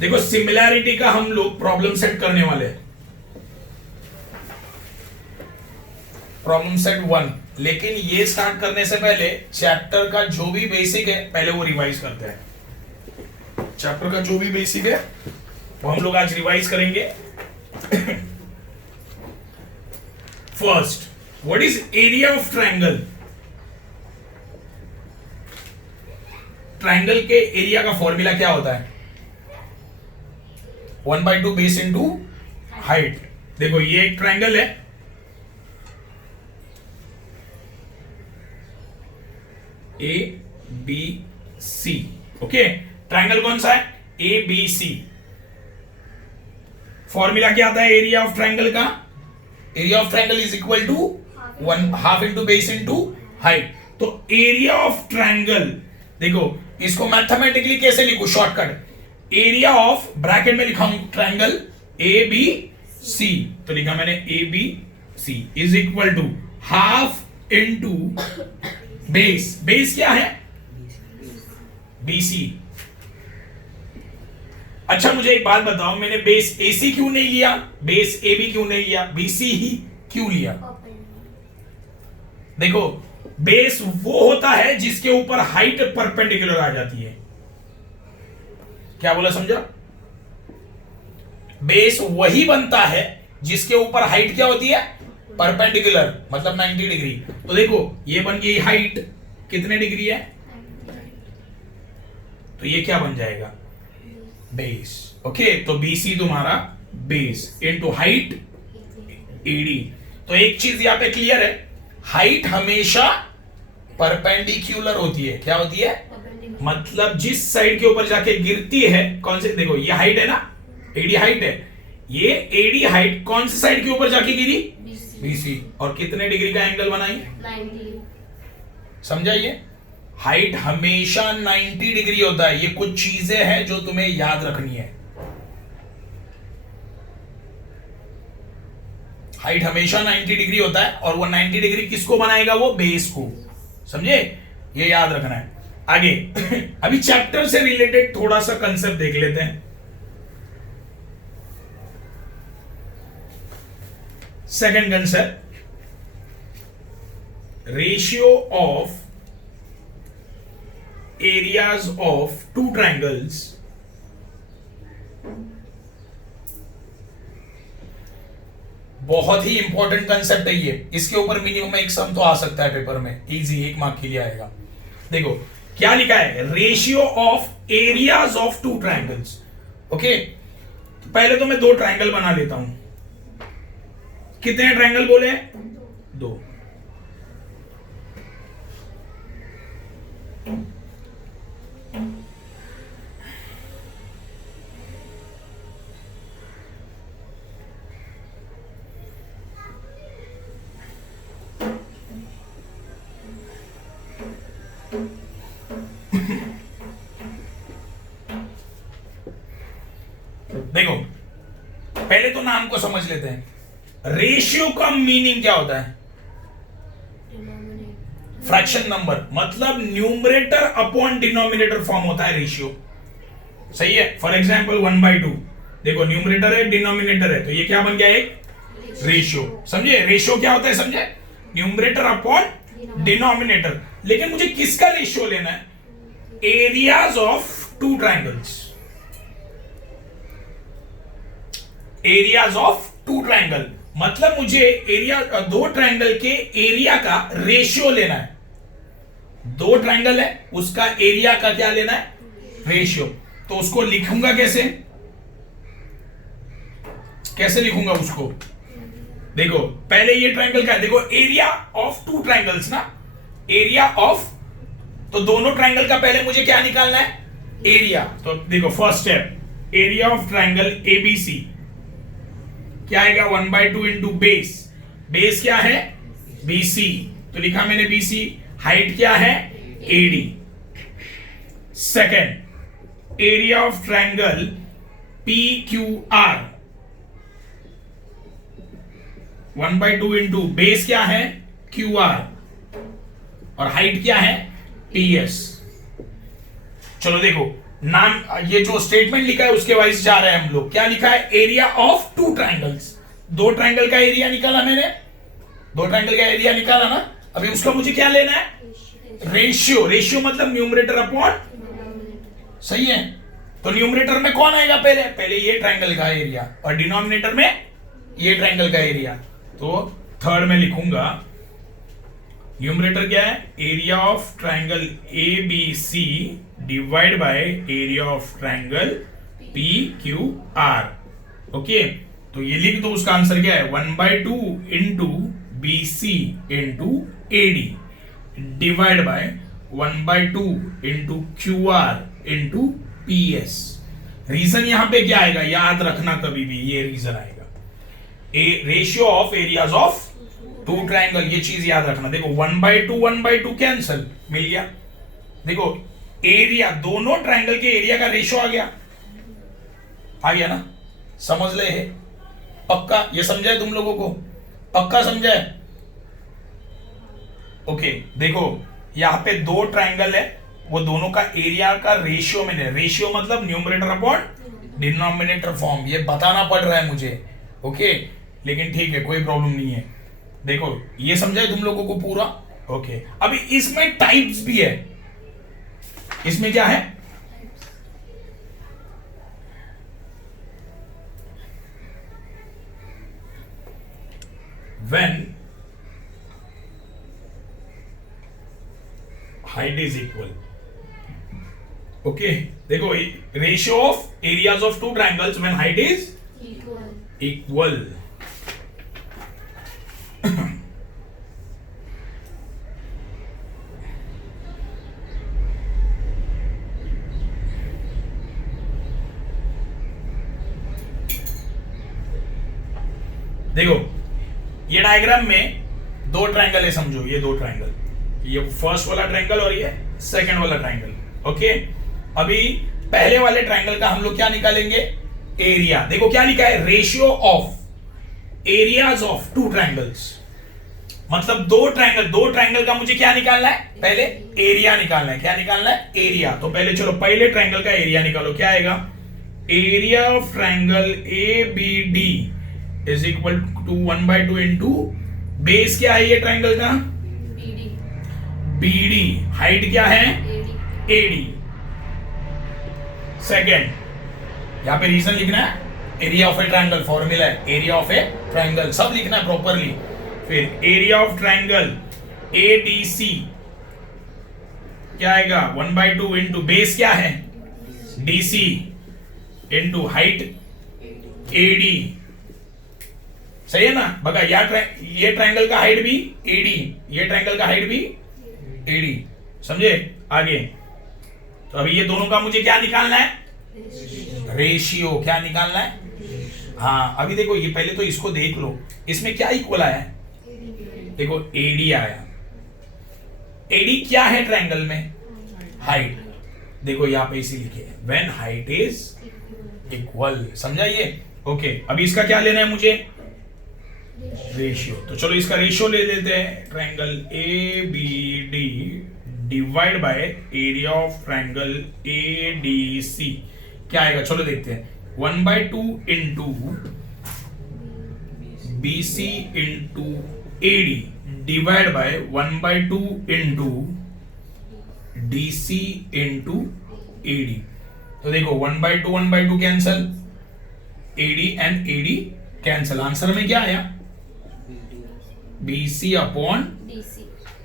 देखो सिमिलैरिटी का हम लोग प्रॉब्लम सेट करने वाले हैं, प्रॉब्लम सेट 1। लेकिन ये स्टार्ट करने से पहले चैप्टर का जो भी बेसिक है पहले वो रिवाइज करते हैं। चैप्टर का जो भी बेसिक है वो हम लोग आज रिवाइज करेंगे। First, what is area of triangle? Triangle के एरिया का फॉर्मूला क्या होता है? 1/2 बेस इंटू हाइट। देखो ये एक ट्रायंगल है, A B C. Okay, triangle कौन सा है? A B C. फॉर्मूला क्या आता है एरिया ऑफ ट्रायंगल का? Area of triangle is equal to 1/2 into base into height. तो एरिया ऑफ ट्रायंगल, देखो इसको मैथमेटिकली कैसे लिखूं? शॉर्टकट, एरिया ऑफ, ब्रैकेट में लिखा हूं ट्रायंगल ए बी सी, तो लिखा मैंने A B C is equal to half into base. Base क्या है? बीसी। अच्छा मुझे एक बात बताओ, मैंने बेस एसी क्यों नहीं लिया, बेस ए बी क्यों नहीं लिया, बीसी ही क्यों लिया? देखो बेस वो होता है जिसके ऊपर हाइट परपेंडिकुलर आ जाती है। क्या बोला, समझा? बेस वही बनता है जिसके ऊपर हाइट क्या होती है? परपेंडिकुलर, मतलब 90 डिग्री। तो देखो ये बन गई हाइट, कितने डिग्री है? तो ये क्या बन जाएगा? बेस। ओके, तो बीसी तुम्हारा बेस इनटू हाइट एडी। तो एक चीज यहां पे क्लियर है, हाइट हमेशा परपेंडिकुलर होती है। क्या होती है? मतलब जिस साइड के ऊपर जाके गिरती है, कौन से, देखो ये हाइट है ना, एडी हाइट है, ये एडी हाइट कौन सी साइड के ऊपर जाके गिरी? बीसी। और कितने डिग्री का एंगल बनाई? 90। समझाइए, हाइट हमेशा 90 डिग्री होता है। ये कुछ चीजें हैं जो तुम्हें याद रखनी है। हाइट हमेशा 90 डिग्री होता है, और वो 90 डिग्री किसको बनाएगा? वो बेस को। समझे? ये याद रखना है। आगे अभी चैप्टर से रिलेटेड थोड़ा सा कंसेप्ट देख लेते हैं। Second concept, ratio of areas of two triangles बहुत ही इंपॉर्टेंट कंसेप्ट है ये। इसके ऊपर मिनिमम एक सम तो आ सकता है पेपर में, इजी, 1 मार्क के लिए आएगा। देखो क्या लिखा है, ratio of areas of two triangles. Okay, तो पहले तो मैं 2 ट्रायंगल बना लेता हूं। कितने ट्रायंगल बोले? 2। देखो पहले तो नाम को समझ लेते हैं। रेशियो का मीनिंग क्या होता है? फ्रैक्शन नंबर, मतलब न्यूमरेटर अपॉन डिनोमिनेटर फॉर्म होता है रेशियो। सही है? फॉर एग्जांपल 1/2, देखो न्यूमरेटर है डिनोमिनेटर है, तो ये क्या बन गया? एक रेशियो। समझे? रेशियो क्या होता है? समझे? Numerator upon denominator. लेकिन मुझे किसका रेशियो लेना है? Areas of two triangles. Areas of two triangle मतलब मुझे एरिया, 2 ट्रायंगल के एरिया का रेशियो लेना है। 2 ट्रायंगल है, उसका एरिया का क्या लेना है? रेशियो। तो उसको लिखूंगा कैसे? कैसे लिखूंगा उसको? देखो पहले ये ट्रायंगल का है, देखो एरिया ऑफ टू ट्रायंगल्स ना, एरिया ऑफ, तो दोनों ट्रायंगल का पहले मुझे क्या निकालना है? एरिया। तो देखो first step, area of triangle ABC क्या आएगा? 1/2 इंटू बेस। बेस क्या है? बीसी, तो लिखा मैंने बीसी। हाइट क्या है? AD. Second, area of triangle P Q R, 1/2 into base क्या है? क्यू आर, और हाइट क्या है? P S. चलो देखो नाम, ये जो स्टेटमेंट लिखा है उसके वाइज जा रहे हैं हम लोग। क्या लिखा है? Area of two triangles. दो ट्राइंगल का एरिया निकाला मैंने, दो ट्राइंगल का एरिया निकाला ना। अभी उसका मुझे क्या लेना है? रेशियो। रेशियो मतलब न्यूमरेटर अपॉन, सही है। तो न्यूमरेटर में कौन आएगा? पहले पहले ये ट्राइंगल का एरिया, और डिनोमिनेटर में ये ट्राइंगल का एरिया। तो थर्ड में लिखूंगा न्यूमरेटर क्या है? Area of triangle A B C divide by area of triangle P Q R. Okay, तो ये लिख दो। उसका आंसर क्या है? 1/2 into B C into A D divide by 1/2 into Q R into P S. Reason यहां पे क्या आएगा? याद रखना कभी भी, ये रीजन आएगा ratio of areas of two triangle. ये चीज याद रखना। देखो 1/2 कैंसल, मिल गया। देखो एरिया, दोनों ट्राइंगल के एरिया का रेशियो आ गया ना। समझ ले है पक्का? ये समझाए तुम लोगों को? पक्का समझाए? ओके, देखो यहां पे दो ट्राइंगल है, वो दोनों का एरिया का रेशियो मैंने, रेशियो मतलब न्यूमरेटर अपॉन डिनोमिनेटर फॉर्म, ये बताना पड़ रहा है मुझे। ओके, लेकिन ठीक है, कोई प्रॉब्लम नहीं है। देखो ये समझाए तुम लोगों को पूरा? ओके, अभी इसमें टाइप्स भी है। इसमें क्या है? when height is equal। Okay, देखो ratio of areas of two triangles when height is equal. देखो ये डायग्राम में दो ट्राइंगल है, समझो ये दो ट्राइंगल, ये फर्स्ट वाला ट्राइंगल और ये सेकंड वाला ट्राइंगल। ओके, अभी पहले वाले ट्राइंगल का हम लोग क्या निकालेंगे? एरिया। देखो क्या लिखा है? Ratio of areas of two triangles, मतलब दो ट्राइंगल का मुझे क्या निकालना है? पहले एरिया निकालना है। क्या निकालना है? एरिया। तो पहले चलो पहले ट्राइंगल का एरिया निकालो। क्या आएगा? Area of triangle A B D is equal to 1/2 into base क्या है ये ट्राइंगल का? BD। हाइट क्या है? AD। सेकेंड यहां पे रीजन लिखना है, area of A triangle, formula है एरिया ऑफ ए ट्राइंगल, सब लिखना है प्रॉपरली। फिर एरिया ऑफ ट्राइंगल ADC क्या आएगा? 1/2 इंटू बेस क्या है? DC into height AD। सही है ना? बगा ये ट्राइंगल का हाइट भी AD, ये ट्राइंगल का हाइट भी AD। समझे? आगे तो अभी ये दोनों का मुझे क्या निकालना है? रेशियो। क्या निकालना है? हाँ, अभी देखो ये पहले तो इसको देख लो, इसमें क्या इक्वल आया है? देखो AD आया। AD क्या है ट्राइंगल में? हाइट। देखो यहां पे इसी लिखे व्हेन हाइट इज इक्वल। समझा ये? ओके, अभी इसका क्या लेना है मुझे? रेशियो। तो चलो इसका रेशियो ले लेते हैं। Triangle ABD divide by area of triangle ADC क्या आएगा? चलो देखते हैं। 1/2 into BC into AD divide by 1/2 into DC into AD। तो देखो 1/2 cancel, AD and AD cancel. Answer में क्या आया? BC upon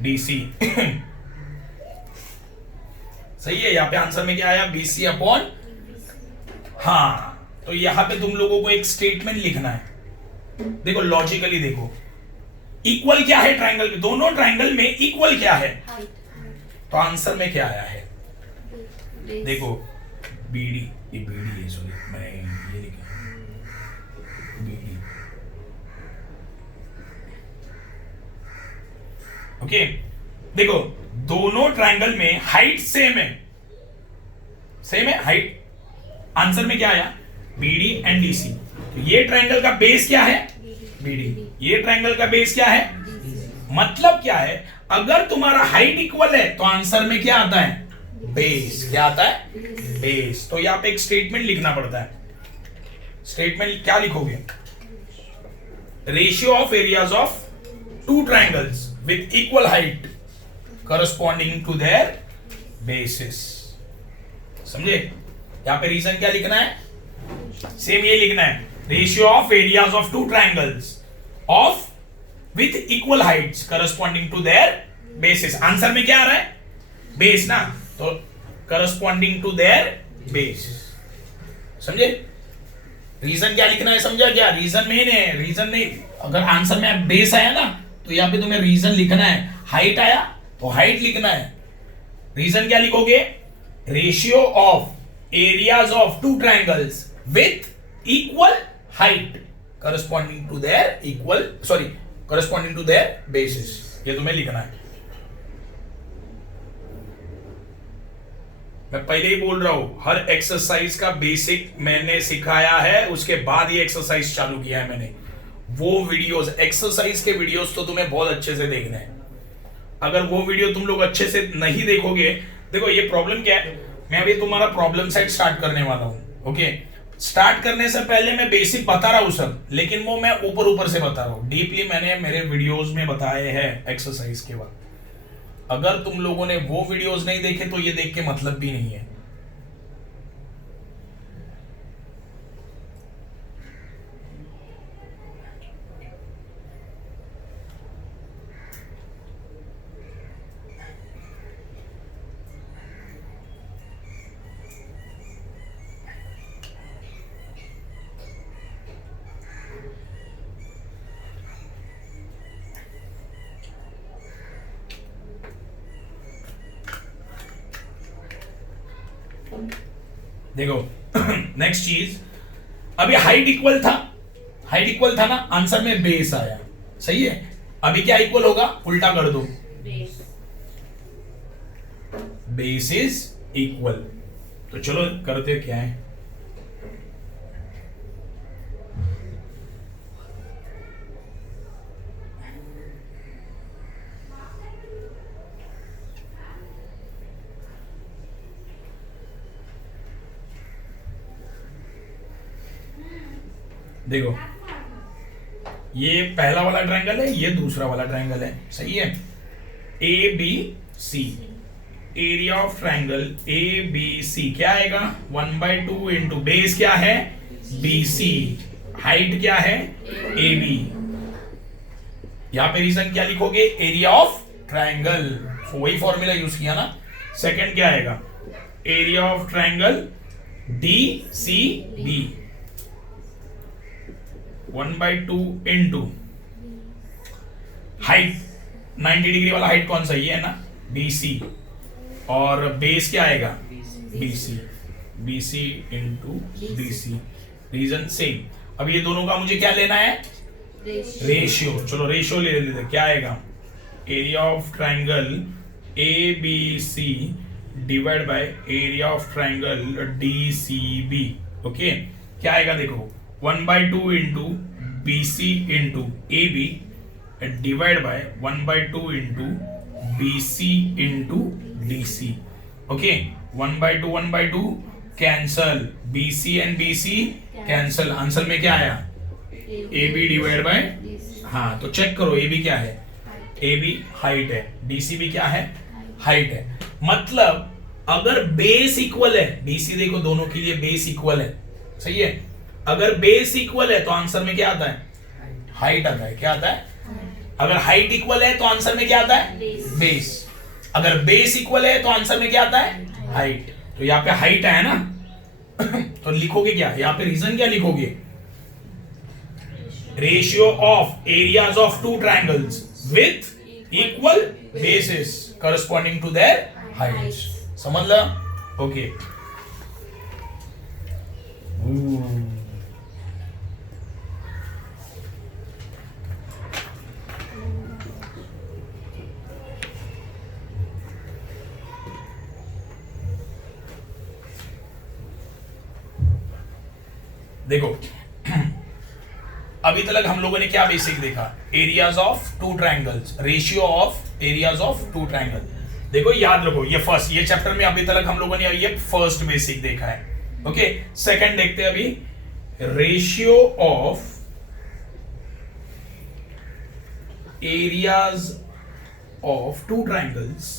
DC। सही है? यहां पे आंसर में क्या आया? BC upon. हाँ, तो यहां पे तुम लोगों को एक स्टेटमेंट लिखना है। देखो लॉजिकली देखो, इक्वल क्या है ट्राइंगल में? दोनों ट्राइंगल में इक्वल क्या है? तो आंसर में क्या आया है? देखो BD, ये BD है, सॉरी मैं ये लिखा BD। ओके, देखो दोनों ट्राइंगल में हाइट सेम है, सेम है हाइट। आंसर में क्या आया? BD and DC। तो ये ट्राइंगल का बेस क्या है? BD। ये ट्राइंगल का बेस क्या है? मतलब क्या है? अगर तुम्हारा हाइट इक्वल है तो आंसर में क्या आता है? बेस। क्या आता है? बेस। तो यहाँ पे एक स्टेटमेंट लिखना पड़ता है। स्टेटमेंट क्या लिखोगे? Ratio of areas of two triangles with equal height corresponding to their basis. समझे? यहां पे रीजन क्या लिखना है? सेम ये लिखना है, ratio of areas of two triangles of with equal heights corresponding to their basis. Answer में क्या आ रहा है? बेस ना, तो करस्पॉन्डिंग टू देयर बेस। समझे? रीजन क्या लिखना है? समझा क्या? रीजन मेन है, रीजन नहीं। अगर आंसर में बेस आया ना तो यहां पे तुम्हें रीजन लिखना है। हाइट आया तो हाइट लिखना है। रीजन क्या लिखोगे? Ratio of areas of two triangles with equal height corresponding to their corresponding to their basis. ये तुम्हें लिखना है। मैं पहले ही बोल रहा हूं, हर एक्सरसाइज का बेसिक मैंने सिखाया है, उसके बाद ये एक्सरसाइज चालू किया है मैंने। वो वीडियोस, एक्सरसाइज के वीडियोस तो तुम्हें बहुत अच्छे से देखने हैं। अगर वो वीडियो तुम लोग अच्छे से नहीं देखोगे, देखो ये प्रॉब्लम क्या है, मैं अभी तुम्हारा प्रॉब्लम सेट स्टार्ट करने वाला हूं। ओके, स्टार्ट करने से पहले मैं बेसिक बता रहा हूं सब, लेकिन वो मैं ऊपर ऊपर से बता रहा हूं। डीपली मैंने मेरे वीडियोस में बताए हैं एक्सरसाइज के बाद। अगर तुम लोगों ने वो वीडियोस नहीं देखे तो ये देख के मतलब भी नहीं है। देखो नेक्स्ट चीज, अभी हाइट इक्वल था ना, आंसर में बेस आया। सही है? अभी क्या इक्वल होगा? उल्टा कर दो, बेस इज इक्वल। तो चलो करते क्या है। देखो ये पहला वाला ट्रायंगल है, ये दूसरा वाला ट्रायंगल है। सही है? A B C, area of triangle A B C क्या आएगा? 1/2 इंटू बेस क्या है? बी सी, हाइट क्या है? A B. यहां पे रीजन क्या लिखोगे? एरिया ऑफ ट्रायंगल, वही फॉर्मूला यूज किया ना। सेकंड क्या आएगा? Area of triangle D C B, 1/2 into height, 90 degree वाला हाइट कौन सा? ये है ना, BC। और बेस क्या आएगा? BC into BC। Reason same. अब ये दोनों का मुझे क्या लेना है? रेशियो। चलो रेशियो ले लेते। क्या आएगा? Area of triangle ABC divide by area of triangle DCB। Okay, क्या आएगा? देखो 1/2 into BC into AB divide by 1/2 into BC into DC। Okay, 1/2 cancel, BC and BC cancel. Answer में क्या आया? AB डिवाइड बाय, हाँ तो check करो AB क्या है? AB हाइट है, DC भी क्या है? हाइट है। मतलब अगर बेस इक्वल है, BC देखो दोनों के लिए बेस इक्वल है। सही है? अगर बेस इक्वल है तो आंसर में क्या आता है? हाइट आता है। क्या आता है? अगर हाइट इक्वल है तो आंसर में क्या आता है? बेस। अगर बेस इक्वल है तो आंसर में क्या आता है? हाइट। तो यहाँ पे हाइट है ना तो लिखोगे क्या? यहाँ पे रीजन क्या लिखोगे? Ratio of areas of two triangles with equal basis corresponding to their heights. समझ ला? ओके। देखो अभी तक हम लोगों ने क्या बेसिक देखा? Areas of two triangles, ratio of areas of two triangle. देखो याद रखो, ये फर्स्ट, ये चैप्टर में अभी तक हम लोगों ने ये फर्स्ट बेसिक देखा है. ओके, सेकंड देखते हैं अभी. Ratio of areas of two triangles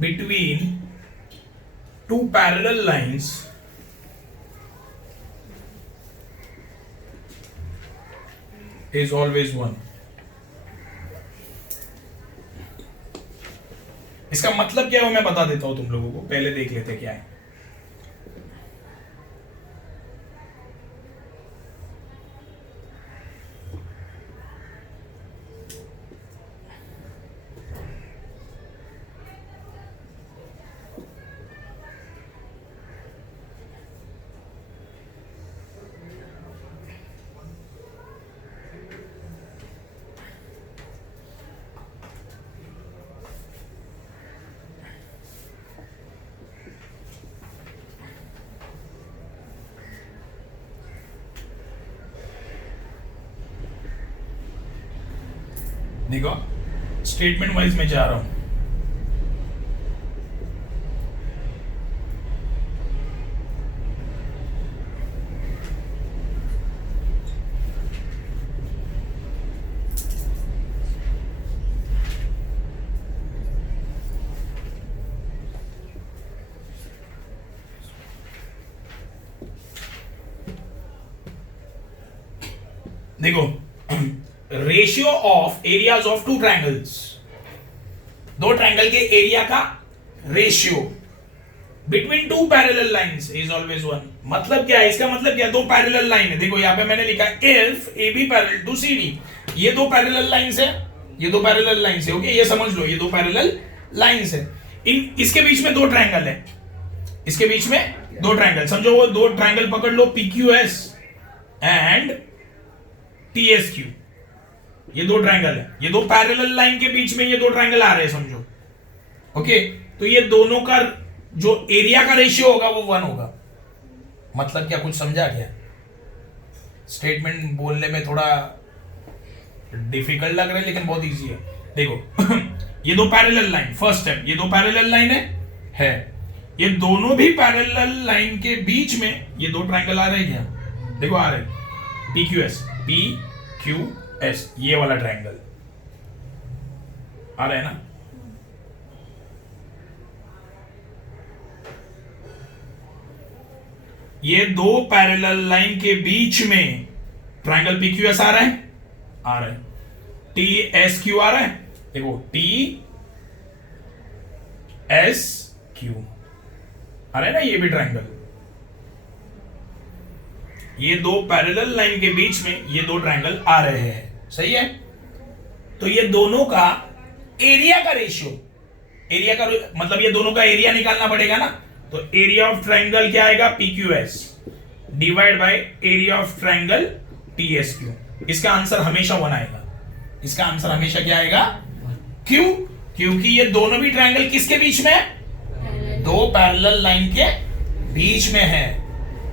between two parallel lines is always 1. इसका मतलब क्या है वो मैं बता देता हूं तुम लोगों को, पहले देख लेते क्या है. देखो स्टेटमेंट वाइज में जा रहा हूं. देखो, ratio of areas of two triangles, दो ट्रायंगल के एरिया का ratio between two parallel lines is always 1. मतलब क्या है इसका, मतलब क्या है, दो पैरेलल लाइन है. देखो यहां पे मैंने लिखा if A B parallel to C D, ये दो पैरेलल लाइंस है, ये दो पैरेलल लाइंस है. ओके, ये समझ लो, ये दो पैरेलल लाइंस है. इसके बीच में दो ट्रायंगल है, इसके बीच में दो ट्रायंगल, समझो वो दो ट्रायंगल पकड़ लो, PQS एंड TSQ. ये दो ट्रायंगल है, ये दो पैरेलल लाइन के बीच में ये दो ट्रायंगल आ रहे हैं समझो. ओके, तो ये दोनों का जो एरिया का रेशियो होगा वो 1 होगा. मतलब क्या, कुछ समझा क्या? स्टेटमेंट बोलने में थोड़ा डिफिकल्ट लग रहा है लेकिन बहुत इजी है. देखो ये दो पैरेलल लाइन, फर्स्ट स्टेप, ये दो पैरेलल लाइन है. ये दोनों भी पैरेलल लाइन के बीच में ये दो ट्रायंगल आ रहे हैं क्या? देखो आ रहे हैं, PQS, ये वाला ट्रायंगल आ रहा है ना. ये दो पैरेलल लाइन के बीच में ट्रायंगल PQS आ रहा है, TSQ आ रहा है. देखो TSQ आ रहा है ना, ये भी ट्रायंगल. ये दो पैरेलल लाइन के बीच में ये दो ट्रायंगल आ रहे हैं, सही है. तो ये दोनों का एरिया का रेशियो, एरिया का मतलब ये दोनों का एरिया निकालना पड़ेगा ना. तो एरिया ऑफ ट्रायंगल क्या आएगा, PQS divide by area of triangle TSQ. इसका आंसर हमेशा 1 आएगा. इसका आंसर हमेशा क्या आएगा, क्यों? क्योंकि ये दोनों भी ट्रायंगल किसके बीच में है, दो पैरेलल लाइन के बीच में है.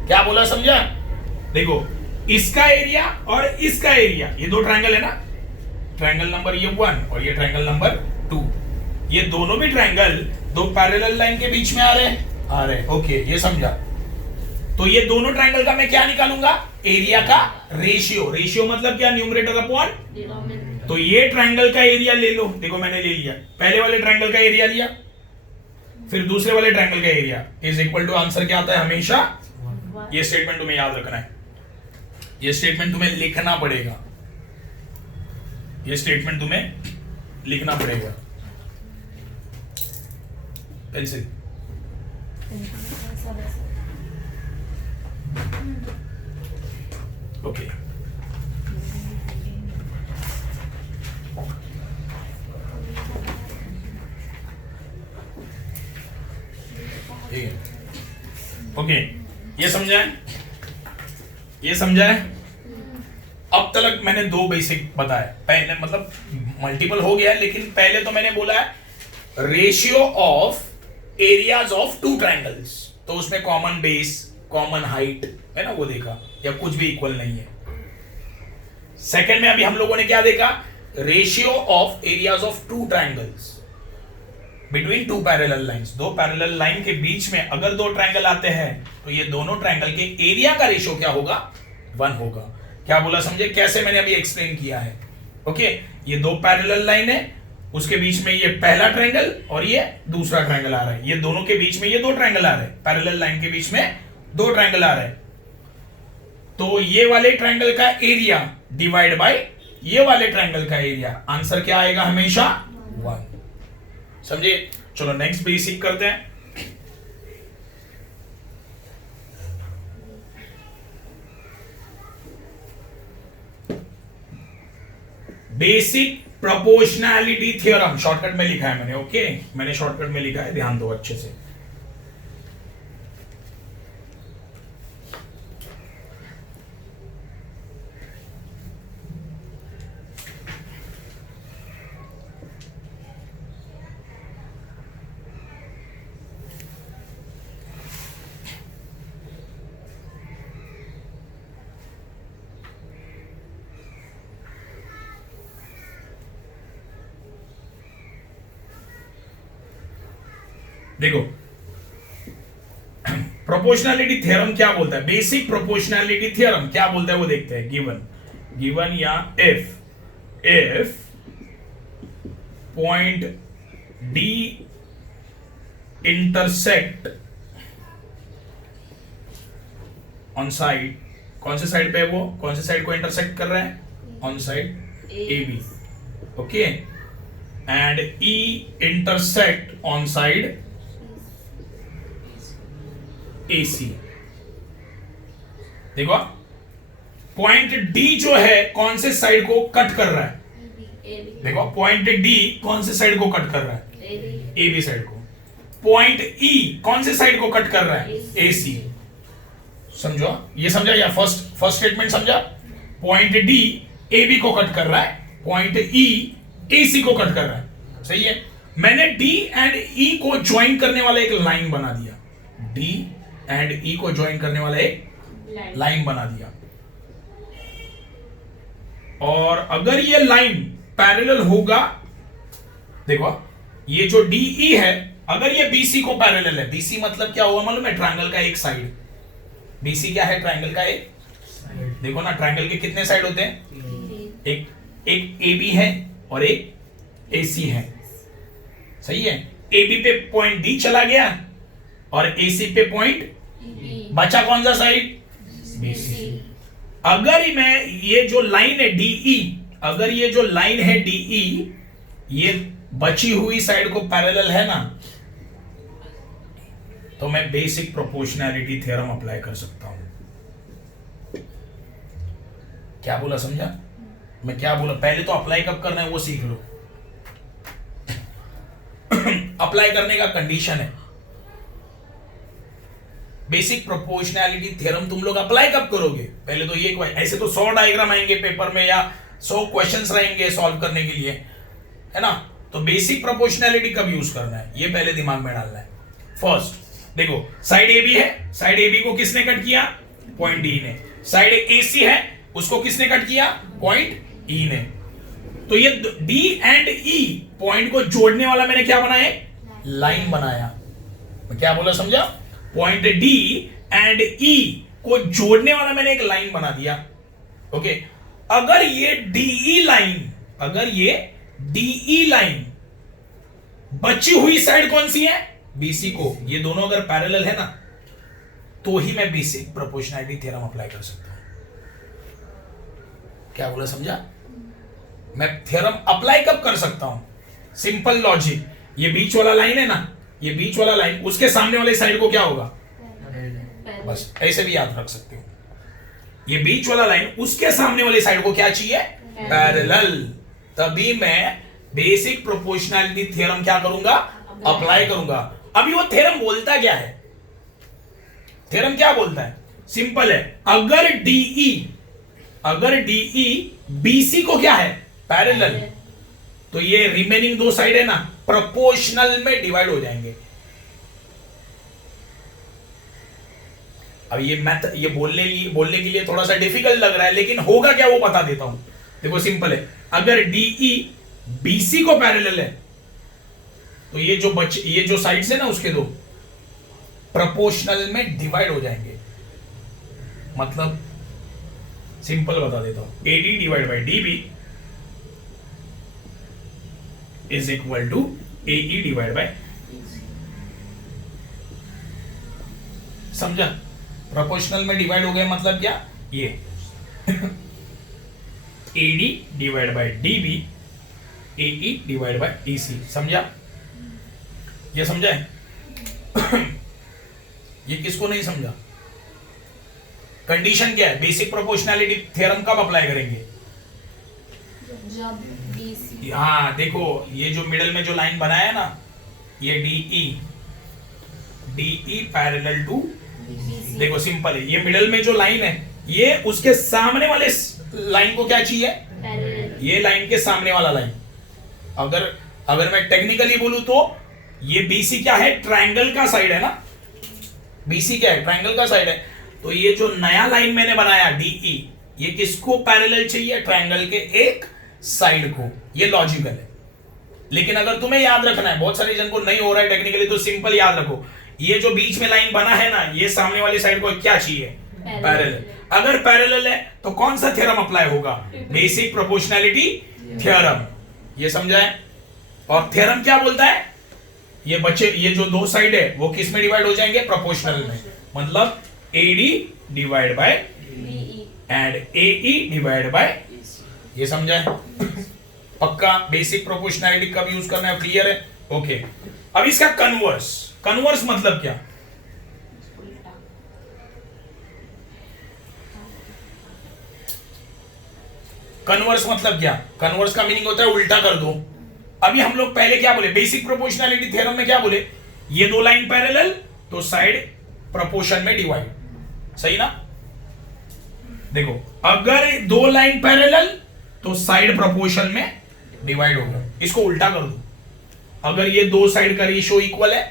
क्या बोला, समझा? देखो इसका एरिया और इसका एरिया, ये दो ट्रायंगल है ना, ट्रायंगल नंबर ये 1 और ये ट्रायंगल नंबर 2, ये दोनों भी ट्रायंगल दो पैरेलल लाइन के बीच में आ रहे हैं. ओके, ये समझा. तो ये दोनों ट्रायंगल का मैं क्या निकालूंगा, एरिया का रेशियो. रेशियो मतलब क्या, न्यूमरेटर अपॉन. तो ये ट्रायंगल का एरिया ले लो. देखो मैंने ले लिया, पहले वाले ट्रायंगल का एरिया लिया, फिर दूसरे वाले ट्रायंगल का area is equal to, answer क्या आता है हमेशा. ये स्टेटमेंट तुम्हें याद रखना है, ये स्टेटमेंट तुम्हें लिखना पड़ेगा, ये स्टेटमेंट तुम्हें लिखना पड़ेगा. पेंसिल. ओके, ओके, ये समझा है, ये समझा है. अब तक मैंने दो बेसिक बताए, पहले मतलब मल्टीपल हो गया लेकिन पहले तो मैंने बोला है ratio of areas of two triangles. तो उसमें कॉमन बेस, कॉमन हाइट है ना, वो देखा, या कुछ भी इक्वल नहीं है. सेकंड में अभी हम लोगों ने क्या देखा, ratio of areas of two triangles between two parallel lines. दो पैरेलल लाइन के बीच में अगर दो ट्रायंगल आते हैं तो ये दोनों ट्रायंगल के एरिया का रेशियो क्या होगा? 1 होगा। क्या बोला समझे? कैसे मैंने अभी एक्सप्लेन किया है। ओके, ये दो पैरेलल लाइन है, उसके बीच में ये पहला ट्रायंगल और ये दूसरा ट्रायंगल आ रहा है, ये दोनों के बीच में ये दो ट्रायंगल आ रहे हैं, पैरेलल लाइन के बीच में दो ट्रायंगल आ रहे हैं। तो ये वाले ट्रायंगल का एरिया डिवाइड बाय ये वाले ट्रायंगल का एरिया, आंसर क्या आएगा? हमेशा 1। समझे? चलो नेक्स्ट बेसिक करते हैं। बेसिक प्रोपोर्शनैलिटी थ्योरम, शॉर्टकट में लिखा है मैंने। ओके, मैंने शॉर्टकट में लिखा है, ध्यान दो अच्छे से। देखो, प्रोपोर्शनैलिटी थ्योरम क्या बोलता है? बेसिक प्रोपोर्शनैलिटी थ्योरम क्या बोलता है वो देखते हैं। गिवन या if point D intersect on side, कौन से साइड पे है वो? कौन से साइड को इंटरसेक्ट कर रहा है? On side A B. Okay, and E intersect on side AC। देखो, पॉइंट D जो है कौन से साइड को कट कर रहा है? देखो, पॉइंट D कौन से साइड को कट कर रहा है? AB साइड को। पॉइंट E कौन से साइड को कट कर रहा है? AC। समझो, ये समझा या फर्स्ट स्टेटमेंट समझा? पॉइंट D AB को कट कर रहा है, पॉइंट E AC को कट कर रहा है। सही है। मैंने D एंड E को ज्वाइन करने वाला एक लाइन बना दिया, D एंड E को ज्वाइन करने वाला एक लाइन बना दिया। और अगर ये लाइन पैरेलल होगा, देखो ये जो DE है, अगर ये BC को पैरेलल है, BC मतलब क्या हुआ मालूम है? ट्रायंगल का एक साइड। BC क्या है? ट्रायंगल का एक साइड। देखो ना, ट्रायंगल के कितने साइड होते हैं? एक AB है और एक AC है। सही है। AB पे पॉइंट D चला गया और AC पे पॉइंट बचा कौन सा साइड? BC। अगर मैं ये जो लाइन है DE, अगर ये जो लाइन है DE ये बची हुई साइड को पैरेलल है ना, तो मैं बेसिक प्रोपोर्शनैलिटी थ्योरम अप्लाई कर सकता हूं। क्या बोला समझा? मैं क्या बोला? पहले तो अप्लाई कब करना है वो सीख लो। अप्लाई करने का कंडीशन है, बेसिक प्रोपोर्शनैलिटी थ्योरम तुम लोग अप्लाई कब करोगे? पहले तो ये, ऐसे तो 100 डायग्राम आएंगे पेपर में या 100 क्वेश्चंस रहेंगे सॉल्व करने के लिए, है ना? तो बेसिक प्रोपोर्शनैलिटी कब यूज करना है ये पहले दिमाग में डालना है। फर्स्ट देखो, साइड ए बी है, साइड ए बी को किसने कट किया? पॉइंट डी ने। साइड ए सी है, उसको किसने कट किया? पॉइंट ई ने। तो ये डी एंड ई पॉइंट को जोड़ने वाला मैंने क्या बनाया? लाइन बनाया। मैं क्या बोला समझा? पॉइंट डी एंड ई को जोड़ने वाला मैंने एक लाइन बना दिया। ओके, अगर ये डीई लाइन, अगर ये डीई लाइन बची हुई साइड कौन सी है? बीसी को। ये दोनों अगर पैरेलल है ना, तो ही मैं बेसिक प्रोपोर्शनैलिटी थ्योरम अप्लाई कर सकता हूं। क्या बोला समझा? मैं थ्योरम अप्लाई कब कर सकता हूं? सिंपल लॉजिक, ये बीच वाला लाइन है ना, ये बीच वाला लाइन, उसके सामने वाले साइड को क्या होगा? बस ऐसे भी याद रख सकते हो, ये बीच वाला लाइन उसके सामने वाले साइड को क्या चाहिए? पैरेलल। तभी मैं बेसिक प्रोपोर्शनैलिटी थ्योरम क्या करूंगा? अप्लाई करूंगा। अभी वो थ्योरम बोलता क्या है? थ्योरम क्या बोलता है? सिंपल है, अगर डीई बीसी को क्या है? पैरेलल, तो ये रिमेनिंग दो साइड है ना, प्रोपोर्शनल में डिवाइड हो जाएंगे। अब ये मैथ, ये बोलने के लिए थोड़ा सा डिफिकल्ट लग रहा है, लेकिन होगा क्या वो बता देता हूं। देखो सिंपल है, अगर डीई बीसी को पैरेलल है तो ये जो साइड्स है ना उसके दो प्रोपोर्शनल में डिवाइड हो जाएंगे। मतलब सिंपल बता देता हूं, AD divide by DB is equal to AE divide by, समझा? प्रोपोर्शनल में डिवाइड हो गए मतलब क्या, ये AD divide by DB AE divide by EC, समझा? ये समझा है? ये किसको नहीं समझा? कंडीशन क्या है? बेसिक प्रोपोर्शनैलिटी थ्योरम कब अप्लाई करेंगे? जब BC, हाँ देखो, ये जो मिडल में जो लाइन बनाया है ना, ये डीई पैरेलल टू, BC, देखो सिंपल है, ये मिडल में जो लाइन है ये उसके सामने वाले लाइन को क्या चाहिए? पैरेलल, ये लाइन के सामने वाला लाइन। अगर मैं टेक्निकली बोलूं तो ये बीसी क्या है? ट्रायंगल का साइड है ना। बीसी क्या है? ट्रायंगल का साइड है। तो ये जो नया लाइन मैंने बनाया डीई, ये किसको पैरेलल चाहिए? ट्रायंगल के एक साइड को। ये लॉजिकल है। लेकिन अगर तुम्हें याद रखना है, बहुत सारे जन को नहीं हो रहा है टेक्निकली, तो सिंपल याद रखो, ये जो बीच में लाइन बना है ना, ये सामने वाली साइड को क्या चाहिए? पैरेलल। अगर पैरेलल है तो कौन सा थ्योरम अप्लाई होगा? Basic proportionality theorem. ये समझा है? और थ्योरम क्या बोलता है? ये जो दो साइड है वो किस में डिवाइड हो जाएंगे? प्रोपोर्शनल में। मतलब AD divide by BE, and AE divide by, ये समझा है? पक्का बेसिक प्रोपोर्शनैलिटी कब यूज करना है, क्लियर है? ओके। अब इसका कन्वर्स, कन्वर्स मतलब क्या? उल्टा, कन्वर्स मतलब क्या? कन्वर्स का मीनिंग होता है उल्टा कर दो। अभी हम लोग पहले क्या बोले? बेसिक प्रोपोर्शनैलिटी थ्योरम में क्या बोले? ये दो लाइन पैरेलल तो साइड प्रोपोर्शन में डिवाइड, सही ना? देखो, अगर दो लाइन पैरेलल तो साइड प्रोपोर्शन में डिवाइड होगा। इसको उल्टा कर दो, अगर ये दो साइड का रेशियो इक्वल है,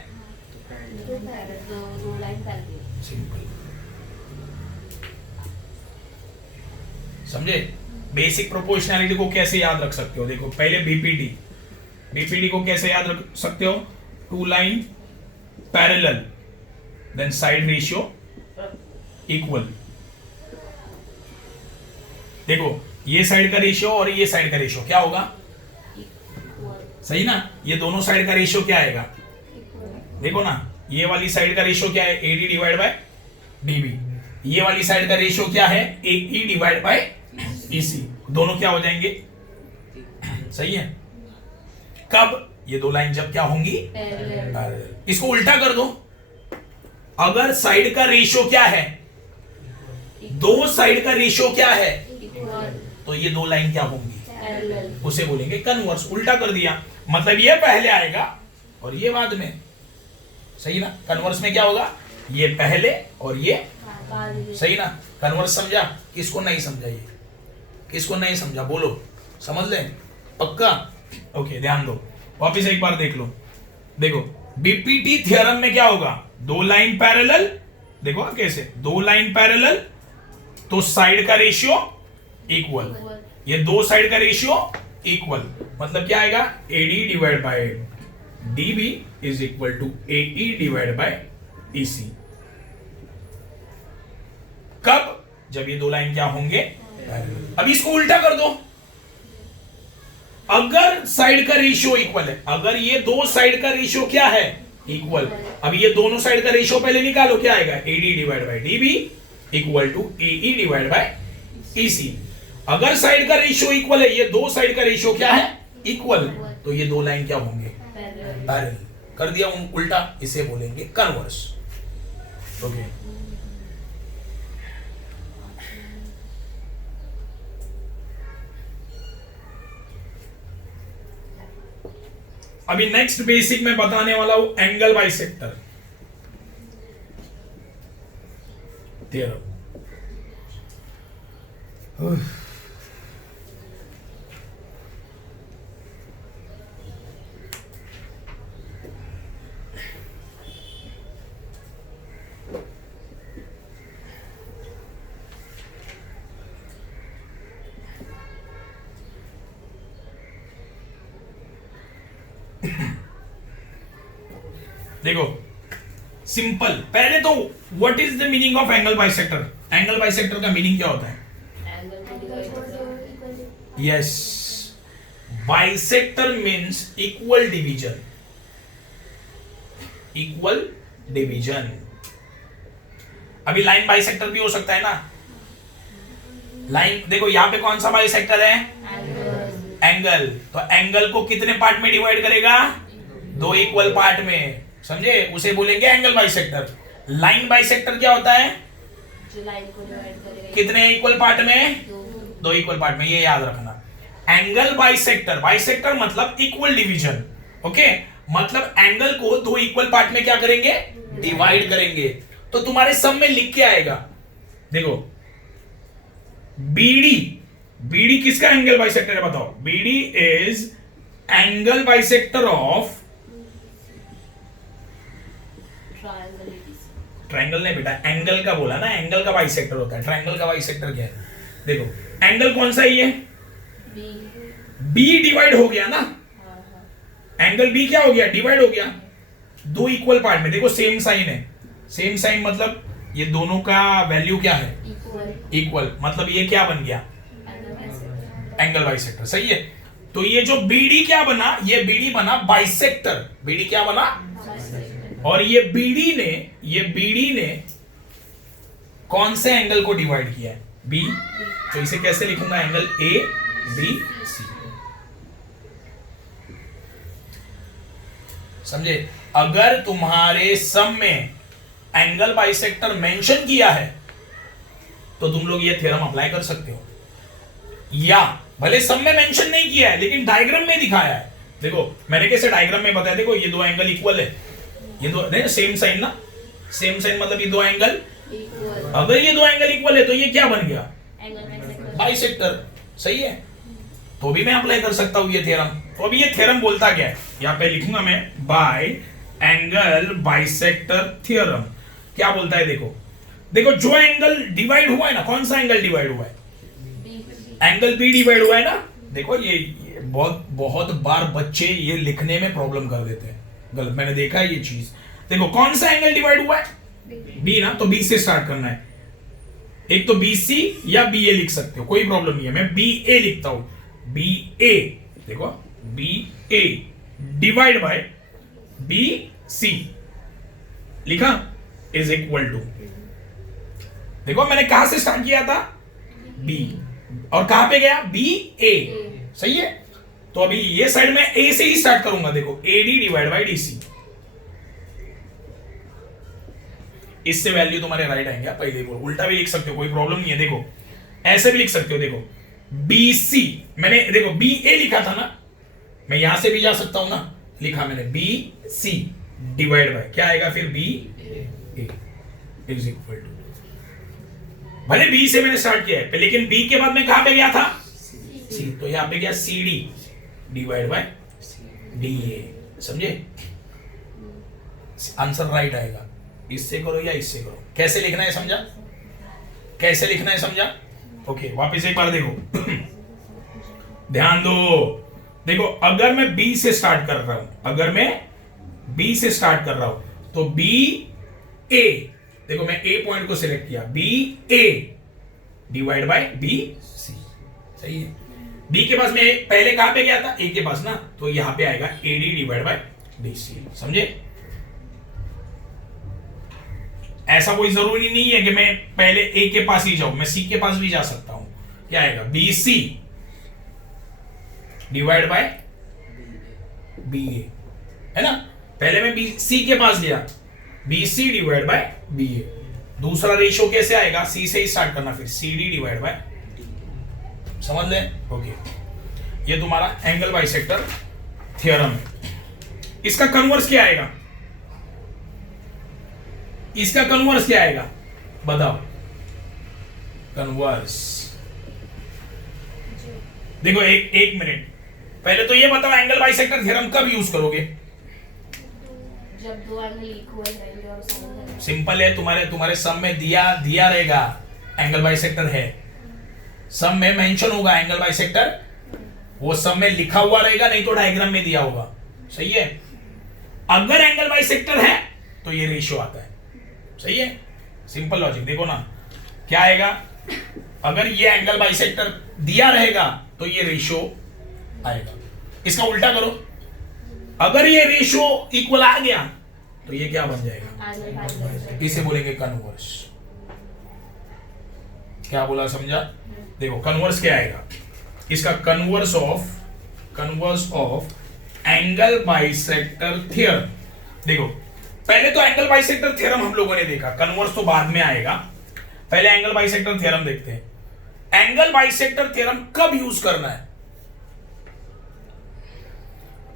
दो लाइन पैरेलल, सिंपल, समझे? बेसिक प्रोपोर्शनैलिटी को कैसे याद रख सकते हो? देखो, पहले बीपीडी को कैसे याद रख सकते हो? Two line parallel then side ratio equal. देखो, ये साइड का रेशियो और ये साइड का रेशियो क्या होगा? सही ना? ये दोनों साइड का रेशियो क्या आएगा? देखो ना, ये वाली साइड का रेशियो क्या है? AD divide by DB. ये वाली साइड का रेशियो क्या है? AE divide by EC. दोनों क्या हो जाएंगे? सही है? कब? ये दो लाइन जब क्या होंगी? पैरेलल। इसको उल्टा कर दो, अगर साइड का रेशियो क्या है? दो साइड का रेशियो क्या है? तो ये दो लाइन क्या होंगी? पैरेलल, उसे बोलेंगे कन्वर्स। उल्टा कर दिया मतलब ये पहले आएगा और ये बाद में, सही ना? कन्वर्स में क्या होगा? ये पहले और ये, बाद में, सही ना? कन्वर्स समझा? किसको नहीं समझा? ये किसको नहीं समझा बोलो, समझ ले? पक्का? ओके, ध्यान दो, वापिस एक बार देख लो। देखो, बीपीटी थ्योरम में क्या होगा? दो लाइन पैरेलल, देखो कैसे, दो लाइन पैरेलल तो साइड का रेशियो इक्वल। ये दो साइड का रेशियो इक्वल मतलब क्या आएगा? AD divide by DB is equal to AE divide by EC. कब? जब ये दो लाइन क्या होंगे? पैरेलल। अब इसको उल्टा कर दो, अगर साइड का रेशियो इक्वल है, अगर ये दो साइड का रेशियो क्या है? इक्वल। अब ये दोनों साइड का रेशियो पहले निकालो, क्या आएगा? AD divide by DB equal to AE divide by EC. अगर साइड का रेशियो इक्वल है, ये दो साइड का रेशियो क्या है? इक्वल, तो ये दो लाइन क्या होंगे? पैरेलल। कर दिया उल्टा, इसे बोलेंगे कन्वर्स। ओके, अभी नेक्स्ट बेसिक में बताने वाला हूं एंगल बाइसेक्टर थ्योरम। देखो सिंपल, पहले तो what is the meaning of angle bisector? Angle bisector का मीनिंग क्या होता है? एंगल को डिवाइड करना। Yes, bisector means equal division, equal division. अभी लाइन बाइसेक्टर भी हो सकता है ना, लाइन देखो यहां पे कौन सा बाइसेक्टर है? एंगल। तो एंगल को कितने पार्ट में डिवाइड करेगा? दो इक्वल पार्ट में, समझे? उसे बोलेंगे एंगल बाइसेक्टर। लाइन बाइसेक्टर क्या होता है? जो लाइन को डिवाइड करेगा कितने इक्वल पार्ट में? दो। दो इक्वल पार्ट में, ये याद रखना। एंगल बाइसेक्टर, बाइसेक्टर मतलब इक्वल डिवीजन, ओके? मतलब एंगल को दो इक्वल पार्ट में क्या करेंगे? डिवाइड करेंगे। तो तुम्हारे सब में लिख के आएगा, देखो बीडी, बीडी किसका एंगल बाइसेक्टर है बताओ? BD is angle bisector of triangle ABC। Triangle नहीं बेटा, एंगल का बोला ना, एंगल का बाइसेक्टर होता है। ट्रायंगल का बाइसेक्टर क्या है? देखो एंगल कौन सा है ये? बी। बी डिवाइड हो गया ना, हाँ। एंगल बी क्या हो गया? डिवाइड हो गया दो इक्वल पार्ट में। देखो सेम साइन है, सेम साइन मतलब ये दोनों का वैल्यू क्या है? इक्वल। इक्वल, मतलब ये क्या बन गया? Angle bisector. एंगल बाइसेक्टर, सही है। तो ये जो बीडी क्या बना? ये बीडी बना बाइसेक्टर। बीडी क्या बना? बाइसेक्टर। और ये बीडी ने कौन से एंगल को डिवाइड किया है? बी। तो इसे कैसे लिखूंगा? एंगल ए बी सी, समझे? अगर तुम्हारे सम में एंगल बाइसेक्टर मेंशन किया है तो तुम लोग ये थ्योरम अप्लाई कर सकते हो, या भले सम में मेंशन नहीं किया है लेकिन डायग्राम में दिखाया है। देखो मैंने कैसे डायग्राम में बताया, देखो ये दो एंगल इक्वल है, ये दो नहीं सेम साइन ना, सेम साइन मतलब ये दो एंगल इक्वल। अगर ये दो एंगल इक्वल है तो ये क्या बन गया? Angle bisector. बाइसेक्टर, सही है। तो भी मैं अप्लाई कर सकता हूं ये थ्योरम। तो अभी ये थ्योरम बोलता क्या है? यहां पे लिखूंगा मैं बाय एंगल बाइसेक्टर थ्योरम। क्या बोलता है? देखो देखो जो एंगल डिवाइड हुआ है ना, कौन सा एंगल डिवाइड हुआ है? बी। एंगल बी डिवाइड हुआ है ना। देखो ये बहुत बहुत बार बच्चे ये लिखने में प्रॉब्लम कर देते हैं, गलत, मैंने देखा है ये चीज। देखो कौन सा एंगल डिवाइड हुआ है? बी ना, तो बी से स्टार्ट करना है। एक तो बी सी या बी ए लिख सकते हो, कोई प्रॉब्लम नहीं है। मैं बी ए लिखता हूं, बी ए, देखो B A divide by B C लिखा इज इक्वल टू, देखो मैंने कहां से स्टार्ट किया था? बी, और कहां पे गया? बी ए, सही है। तो अभी ये साइड में ए से ही स्टार्ट करूंगा। देखो A D divide by D C, इससे वैल्यू तुम्हारे राइट आएंगे। आप पहले बोलो, उल्टा भी लिख सकते हो, कोई प्रॉब्लम नहीं है। देखो ऐसे भी लिख सकते हो, देखो बी सी, मैंने देखो बी ए लिखा था ना, मैं यहां से भी जा सकता हूं ना, लिखा मैंने बी सी डिवाइड बाय क्या आएगा फिर? B A is equal to, भले बी से मैंने स्टार्ट किया है लेकिन बी के बाद मैं कहां पे गया था? सी, तो यहां पे गया C D divide by D A, समझे? आंसर राइट आएगा। इससे करो या इससे करो, कैसे लिखना है समझा? कैसे लिखना है समझा? ओके, वापस एक बार देखो ध्यान दो। देखो अगर मैं बी से स्टार्ट कर रहा हूं, अगर मैं बी से स्टार्ट कर रहा हूं तो बी ए, देखो मैं ए पॉइंट को सिलेक्ट किया, B A divide by B C, सही है। बी के पास मैं पहले कहां पे गया था? ए के पास ना, तो यहां पे आएगा A D divide by D C, समझे? ऐसा कोई जरूरी नहीं है कि मैं पहले ए के पास ही जाऊं, मैं सी के पास भी जा सकता हूं। क्या आएगा? B C divide by B A, है ना? पहले मैं बी सी के पास गया, B C divide by B A. दूसरा रेशियो कैसे आएगा? सी से ही स्टार्ट करना, फिर सी डी डिवाइड बाय, समझ ले? ओके, ये तुम्हारा एंगल बाइसेक्टर थ्योरम है। इसका कन्वर्स क्या आएगा? इसका कन्वर्स क्या आएगा बताओ? कन्वर्स देखो एक मिनट पहले तो ये बताओ, एंगल बाइसेक्टर थ्योरम कब यूज करोगे? जब दो एंगल इक्वल रहेंगे और समान। सिंपल है, तुम्हारे सम में दिया रहेगा एंगल बाइसेक्टर है, सम में मेंशन होगा एंगल बाइसेक्टर, वो सम में लिखा हुआ रहेगा, नहीं तो डायग्राम में दिया होगा, सही है। अगर एंगल बाइसेक्टर है तो ये रेशियो आता है। सही है, सिंपल लॉजिक। देखो ना क्या आएगा, अगर ये एंगल बाइसेक्टर दिया रहेगा तो ये रेशियो आएगा। इसका उल्टा करो, अगर ये रेशियो इक्वल आ गया तो ये क्या बन जाएगा, इसे बोलेंगे कन्वर्स। क्या बोला समझा? देखो कन्वर्स क्या आएगा, इसका converse of angle bisector theorem. देखो पहले तो एंगल बाइसेक्टर थ्योरम हम लोगों ने देखा, कन्वर्स तो बाद में आएगा। पहले एंगल बाइसेक्टर थ्योरम देखते हैं। एंगल बाइसेक्टर थ्योरम कब यूज करना है?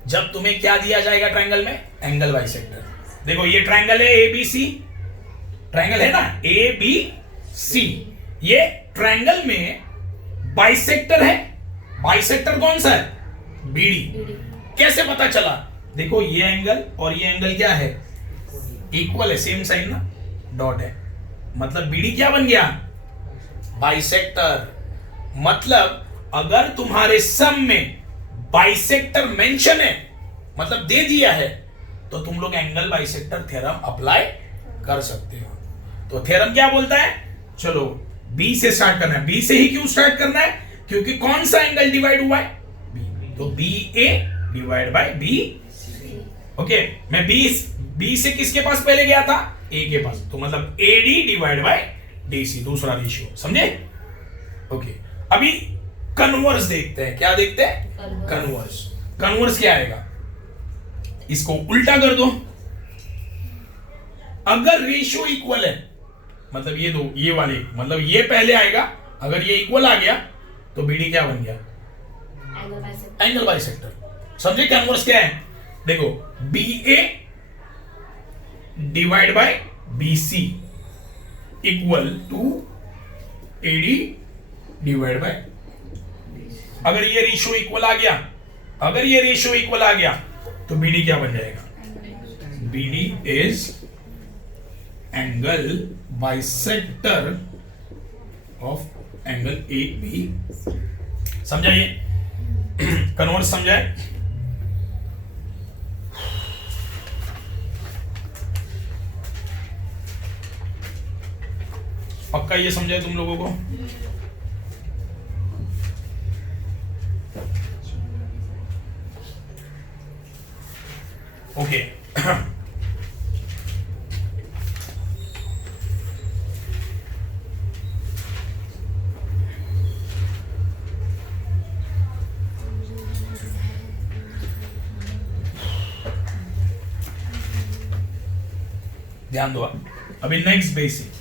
जब तुम्हें क्या दिया जाएगा ट्रायंगल में, एंगल बाइसेक्टर। देखो ये ट्रायंगल है एबीसी, ट्रायंगल है ना एबीसी, ये ट्रायंगल में बाइसेक्टर है। बाइसेक्टर कौन सा है? बीडी। कैसे पता चला? देखो ये एंगल और ये एंगल क्या है, इक्वल है, सेम साइन ना, डॉट है, मतलब बीडी क्या बन गया, बाइसेक्टर। मतलब अगर तुम्हारे सम में बाइसेक्टर मेंशन है, मतलब दे दिया है, तो तुम लोग एंगल बाइसेक्टर थ्योरम अप्लाई कर सकते हो। तो थ्योरम क्या बोलता है, चलो बी से स्टार्ट करना है। बी से ही क्यों स्टार्ट करना है, क्योंकि कौन सा एंगल डिवाइड हुआ है, बी। तो B A divide by B. Okay, मैं बी से किसके पास पहले गया था, ए के पास, तो मतलब एडी डिवाइड बाय डीसी, दूसरा रेशियो। समझे? ओके, अभी कन्वर्स देखते हैं। क्या देखते हैं? कन्वर्स। कन्वर्स क्या आएगा, इसको उल्टा कर दो। अगर रेशियो इक्वल है, मतलब ये दो, ये वाले, मतलब ये पहले आएगा, अगर ये इक्वल आ गया तो बीडी क्या बन गया, एंगल बाइसेक्टर। समझे कन्वर्स क्या है? देखो B A divide by B C equal to AD divide by, अगर ये रेशियो इक्वल आ गया, अगर ये रेशियो इक्वल आ गया तो बीडी क्या बन जाएगा, BD is angle bisector of angle A B. समझाइए, कन्वर्स समझाए? पक्का ये समझाए तुम लोगों को? ओके ध्यान दो। अभी नेक्स्ट बेसिक,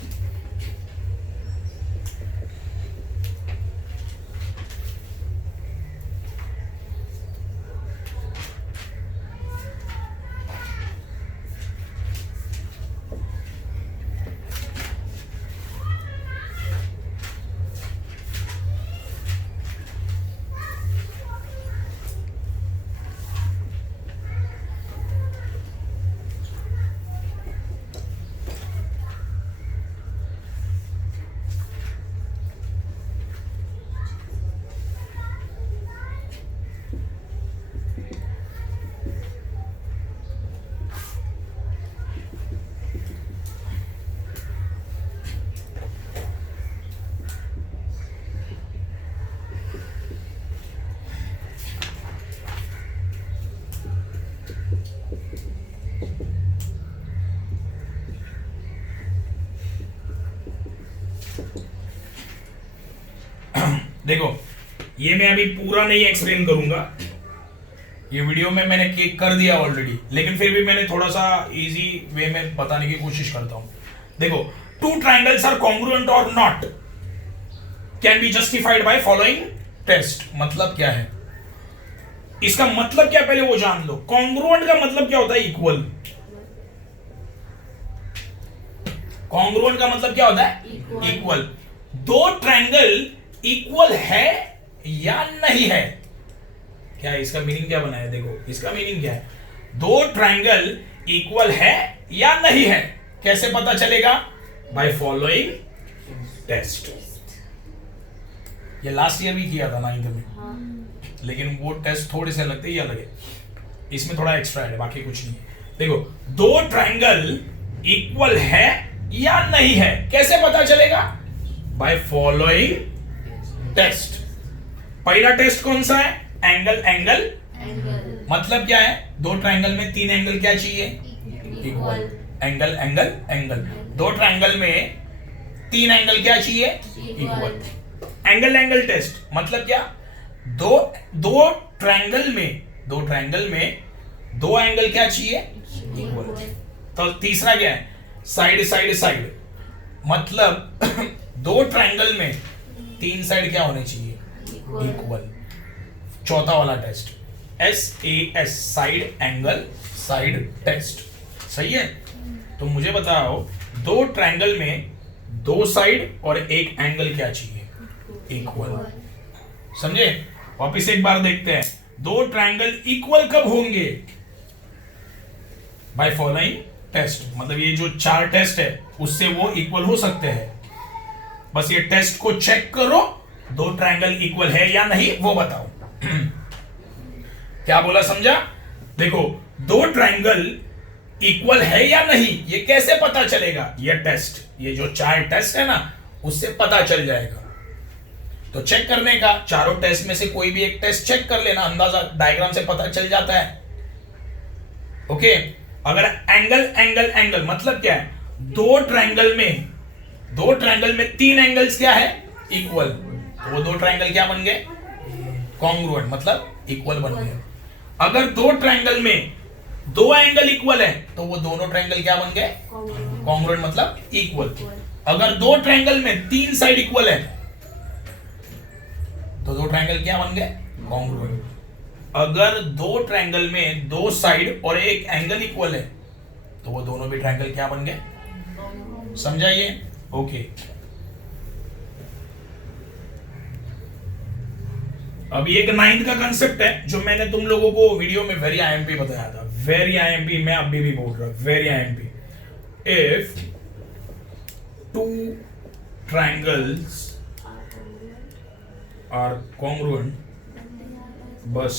देखो ये मैं अभी पूरा नहीं एक्सप्लेन करूंगा, ये वीडियो में मैंने कर दिया ऑलरेडी, लेकिन फिर भी मैंने थोड़ा सा इजी वे में बताने की कोशिश करता हूं। देखो, टू ट्रायंगल्स आर कॉन्ग्रुएंट और not can be justified by following test. मतलब क्या है, इसका मतलब क्या पहले वो जान लो। कॉन्ग्रुएंट का मतलब क्या होता है, इक्वल। कॉन्ग्रुएंट का मतलब क्या होता है, इक्वल। दो ट्रायंगल इक्वल है या नहीं है, क्या है इसका मीनिंग क्या बना है? देखो इसका मीनिंग क्या है, दो ट्रायंगल इक्वल है या नहीं है, कैसे पता चलेगा? By following test. ये लास्ट ईयर भी किया था 9th में, लेकिन वो टेस्ट थोड़े से लगते ही अलग है, इसमें थोड़ा एक्स्ट्रा है, बाकी कुछ नहीं है। देखो दो ट्रायंगल इक्वल है या नहीं है कैसे पता चलेगा? By following test. पहला टेस्ट कौन सा है? एंगल एंगल एंगल मतलब क्या है? दो ट्रायंगल में तीन एंगल क्या चाहिए? Equal angle angle angle. दो ट्रायंगल में तीन एंगल क्या चाहिए? इक्वल। एंगल एंगल टेस्ट मतलब क्या? दो ट्रायंगल में दो एंगल क्या चाहिए? इक्वल। तो तीसरा क्या है? साइड साइड साइड मतलब दो ट्रायंगल में तीन साइड क्या होने चाहिए? इक्वल। चौथा वाला test SAS side angle side test. सही है? तो मुझे बताओ दो ट्रायंगल में दो साइड और एक एंगल क्या चाहिए? इक्वल। समझे? वापिस एक बार देखते हैं। दो ट्रायंगल इक्वल कब होंगे? By following test. मतलब ये जो चार टेस्ट है उससे वो इक्वल हो सकते हैं। बस ये टेस्ट को चेक करो, दो ट्रायंगल इक्वल है या नहीं वो बताओ। क्या बोला समझा? देखो दो ट्रायंगल इक्वल है या नहीं ये कैसे पता चलेगा? ये टेस्ट, ये जो चार टेस्ट है ना उससे पता चल जाएगा। तो चेक करने का, चारों टेस्ट में से कोई भी एक टेस्ट चेक कर लेना, अंदाजा डायग्राम से पता चल जाता है। ओके। अगर एंगल एंगल एंगल मतलब क्या है? दो ट्रायंगल में तीन एंगल्स क्या है? इक्वल। तो वो दो ट्रायंगल क्या बन गए? कॉन्ग्रुएंट मतलब इक्वल बन गए। अगर दो ट्रायंगल में दो एंगल इक्वल है तो वो दोनों ट्रायंगल क्या बन गए? कॉन्ग्रुएंट मतलब इक्वल। अगर दो ट्रायंगल में तीन साइड इक्वल है तो दो ट्रायंगल क्या बन गए? कॉन्ग्रुएंट। अगर दो ट्रायंगल में दो साइड और एक एंगल इक्वल है तो वो दोनों भी ट्रायंगल क्या बन गए? समझा ये? ओके। अभी एक नाइन्थ का कंसेप्ट है जो मैंने तुम लोगों को वीडियो में वेरी IMP बताया था। वेरी IMP मैं अभी भी बोल रहा हूं, very IMP। If two triangles are congruent बस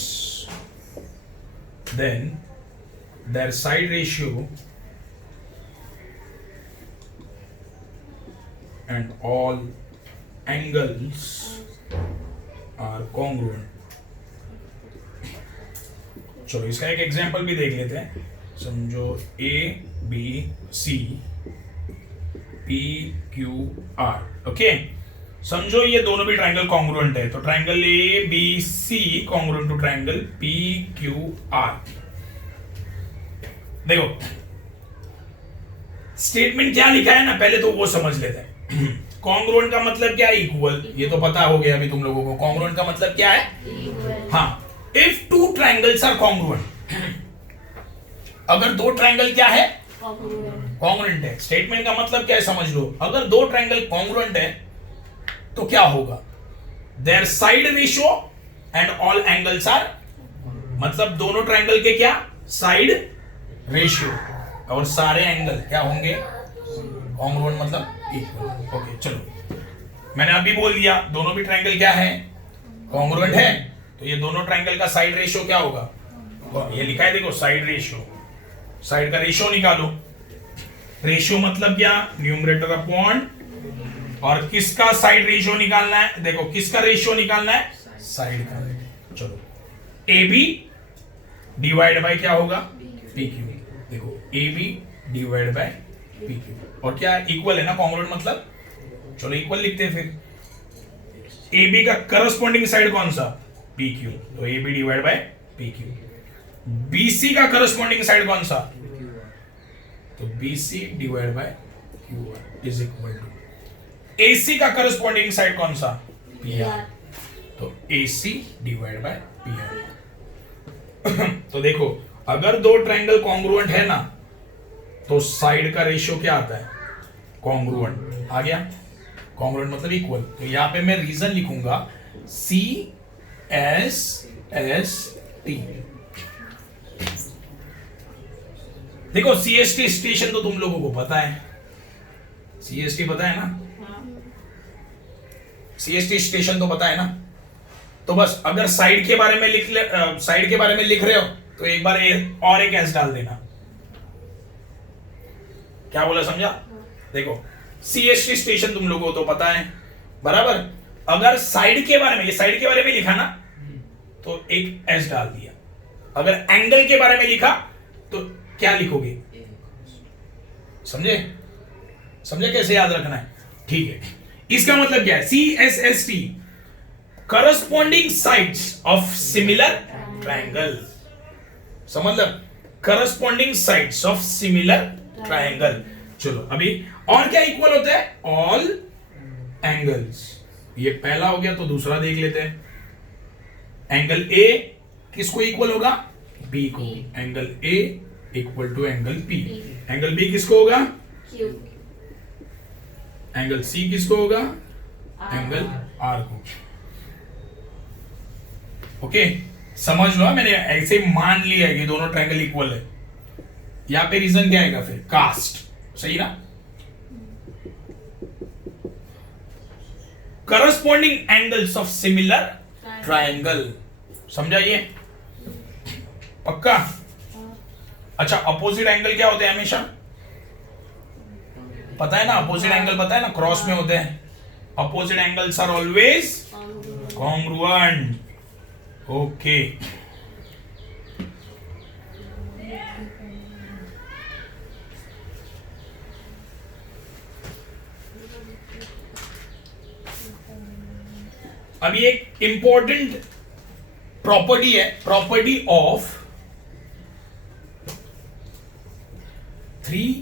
then their side ratio and all angles are congruent। चलो इसका एक एग्जांपल भी देख लेते हैं। समझो ABC PQR। ओके, समझो ये दोनों भी ट्रायंगल कॉन्ग्रुएंट है। तो triangle ABC congruent to triangle PQR। देखो स्टेटमेंट क्या लिखा है ना, पहले तो वो समझ लेते हैं। कॉन्ग्रुएंट का मतलब क्या है? इक्वल। ये तो पता हो गया अभी तुम लोगों को। कॉन्ग्रुएंट का मतलब क्या है? हाँ, if two triangles are congruent, अगर दो ट्रायंगल क्या है? कॉन्ग्रुएंट है। स्टेटमेंट का मतलब क्या है समझ लो। अगर दो ट्रायंगल कॉन्ग्रुएंट है तो क्या होगा? Their side ratio and all angles are, मतलब दोनों ट्रायंगल के क्या? साइड रेशियो और सारे एंगल क्या होंगे? कॉन्ग्रुएंट मतलब इक्वल। ओके चलो, मैंने अभी बोल दिया दोनों भी ट्रायंगल क्या है? कॉन्ग्रुएंट है। तो ये दोनों ट्रायंगल का साइड रेशियो क्या होगा? तो ये लिखा है देखो, साइड रेशियो। साइड का रेशियो निकालो। रेशियो मतलब क्या? न्यूमरेटर अपॉन, और किसका साइड रेशियो निकालना है? देखो किसका रेशियो निकालना है? साइड का। चलो AB डिवाइड बाय क्या होगा? PQ। देखो AB डिवाइड बाय PQ, और क्या इक्वल है ना, कॉन्ग्रुएंट मतलब। चलो इक्वल लिखते हैं फिर। AB का करस्पॉन्डिंग साइड कौन सा? PQ। तो AB divide by PQ। BC का करस्पॉन्डिंग साइड कौन सा? तो BC divide by QR is equal to AC का करस्पॉन्डिंग साइड कौन सा? PR। तो AC डिवाइड बाय PR। तो देखो अगर दो ट्रायंगल कॉन्ग्रुएंट है ना तो साइड का रेशियो क्या आता है? कॉन्ग्रुएंट। आ गया? कॉन्ग्रुएंट मतलब इक्वल। तो यहां पे मैं रीजन लिखूंगा CSST। देखो CST स्टेशन तो तुम लोगों को पता है। CST पता है ना? CST स्टेशन तो पता है ना? तो बस अगर साइड के बारे में लिख रहे हो तो एक बार और एक एस डाल देना। क्या बोला समझा? देखो CST स्टेशन तुम लोगों को तो पता है बराबर। अगर साइड के बारे में, ये साइड के बारे में लिखा ना तो एक एस डाल दिया। अगर एंगल के बारे में लिखा तो क्या लिखोगे? समझे? समझे कैसे याद रखना है? ठीक है, इसका मतलब क्या है? CSST corresponding sides of similar triangle. समझ लो, corresponding sides of similar triangle. चलो अभी और क्या इक्वल होता है? All angles. ये पहला हो गया तो दूसरा देख लेते हैं। एंगल A किसको इक्वल होगा? B को। Angle A equal to angle P। Angle B किसको होगा? Q। एंगल C किसको होगा? R। एंगल R को। ओके, समझ लो, मैंने ऐसे मान लिया कि दोनों ट्रायंगल इक्वल है। यहां पे रीजन क्या आएगा फिर? कास्ट। सही ना? Corresponding angles of similar triangle. समझा ये? पक्का? अच्छा, अपोजिट एंगल क्या होते हैं हमेशा? पता है ना, अपोजिट एंगल पता है ना, क्रॉस में होते हैं। Opposite angles are always congruent. Okay, अभी एक इंपॉर्टेंट प्रॉपर्टी है, property of 3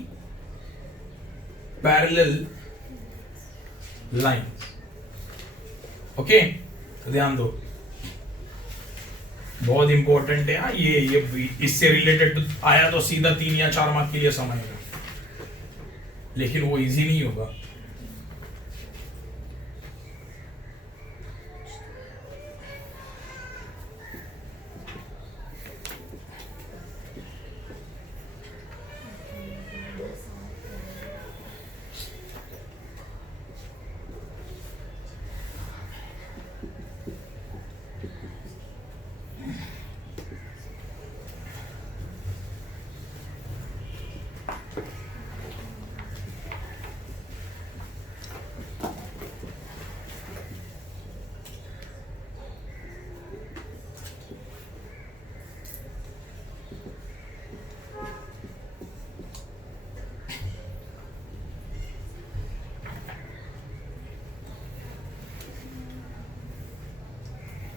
parallel line. Okay, तो ध्यान दो, बहुत इंपॉर्टेंट है। ये इससे रिलेटेड आया तो सीधा 3 या 4 मार्क के लिए समझेगा, लेकिन वो इजी नहीं होगा।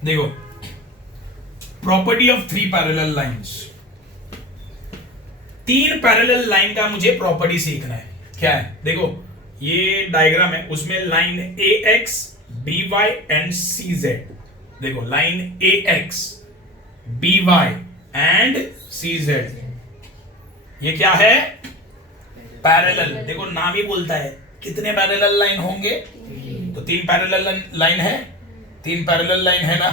देखो, property of 3 parallel lines. 3 parallel line का मुझे प्रॉपर्टी सीखना है। क्या है? देखो, ये डायग्राम है, उसमें line AX, BY and CZ। देखो, line AX, BY and CZ, ये क्या है? पैरेलल। देखो, नाम ही बोलता है कितने पैरेलल लाइन होंगे, तो 3 पैरेलल लाइन है। 3 पैरेलल लाइन है ना?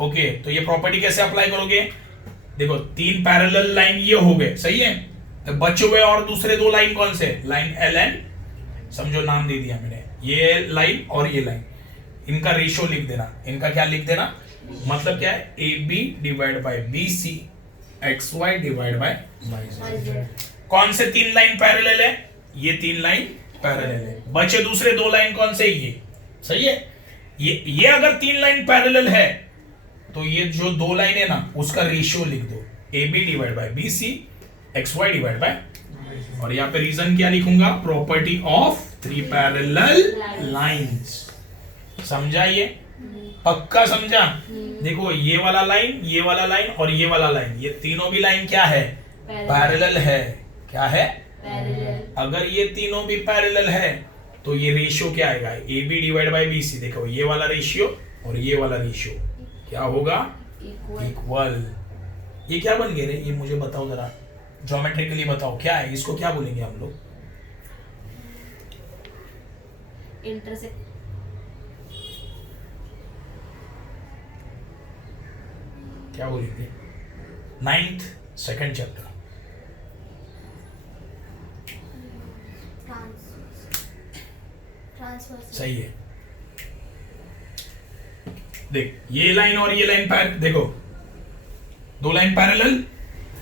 ओके, तो ये प्रॉपर्टी कैसे अप्लाई करोगे? देखो, 3 पैरेलल लाइन ये हो गए, सही है। तो बचे हुए और दूसरे 2 लाइन कौन से? लाइन LN, समझो नाम दे दिया मैंने, ये लाइन और ये लाइन, इनका रेशियो लिख देना। इनका क्या लिख देना? मतलब क्या है? AB divide bye BC, XY divide by YZ। कौन से 3 लाइन पैरेलल है? ये 3 लाइन पैरेलल है। बचे दूसरे 2 लाइन कौन से? ये, सही है। ये अगर 3 लाइन पैरेलल है तो ये जो 2 लाइन है ना, उसका रेशियो लिख दो, AB divide bye BC, XY divide by, और यहाँ पे रीजन क्या लिखूंगा? Property of 3 parallel lines. समझा ये? पक्का समझा? देखो, ये वाला लाइन, ये वाला लाइन और ये वाला लाइन, ये तीनों भी लाइन क्या है? पैरेलल है। क्या है? पैरेलल। अगर ये तीनों भी पैरेलल है तो ये रेशियो क्या आएगा? AB divide bye BC। देखो, ये वाला रेशियो और ये वाला रेशियो क्या होगा? इक्वल। ये क्या बन गए रे? ये मुझे बताओ जरा, ज्योमेट्रिकली बताओ क्या है, इसको क्या बोलेंगे हम लोग? इंटरसेक्ट। क्या बोलेंगे? 9th second chapter. सही है। देख, ये लाइन और ये लाइन पैर, देखो 2 लाइन पैरेलल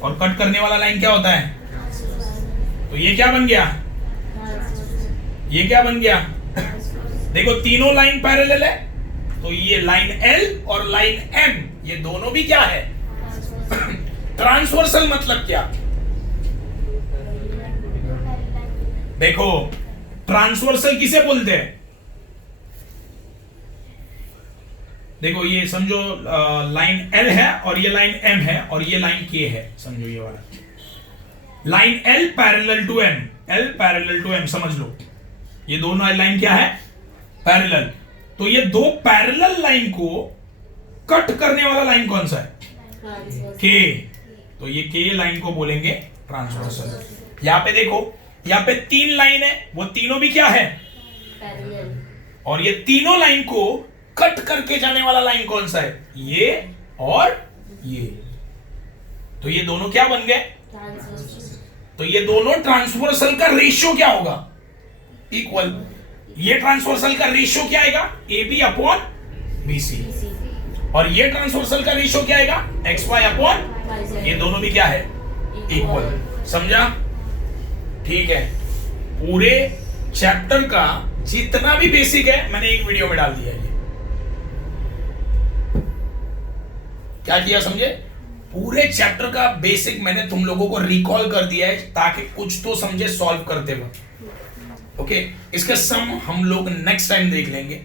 और कट करने वाला लाइन क्या होता है? तो ये क्या बन गया? ये क्या बन गया? देखो तीनों लाइन पैरेलल है, तो ये लाइन एल और लाइन एम ये दोनों भी क्या है? ट्रांसवर्सल मतलब क्या? देखो ट्रांसवर्सल किसे बोलते हैं? देखो ये समझो लाइन एल है और ये लाइन एम है और ये लाइन के है, समझो ये वाला line L parallel to M, L parallel to M, समझ लो ये दोनों लाइन क्या है? पैरेलल। तो ये दो पैरेलल लाइन को कट करने वाला लाइन कौन सा है? के। तो ये के लाइन को बोलेंगे ट्रांसवर्सल। यहां पे देखो, यहां पे तीन लाइन है, वो तीनों भी क्या है? पैरेलल। और ये तीनों लाइन को कट करके जाने वाला लाइन कौन सा है? ये और ये। तो ये दोनों क्या बन गए? ट्रांसवर्सल। तो ये दोनों ट्रांसवर्सल का रेशियो क्या होगा? इक्वल। ये ट्रांसवर्सल का रेशियो क्या आएगा? A B upon B C. और ये ट्रांसवर्सल का रेशियो क्या आएगा? एक्स वाई अपॉन, ये दोनों भी क्या है? इक्वल। समझा? ठीक है। पूरे चैप्टर का जितना भी बेसिक है मैंने एक वीडियो में डाल दिया है। क्या किया समझे? पूरे चैप्टर का बेसिक मैंने तुम लोगों को रिकॉल कर दिया है ताकि कुछ तो समझे सॉल्व करते वक्त। ओके, इसका सम हम लोग नेक्स्ट टाइम देख लेंगे।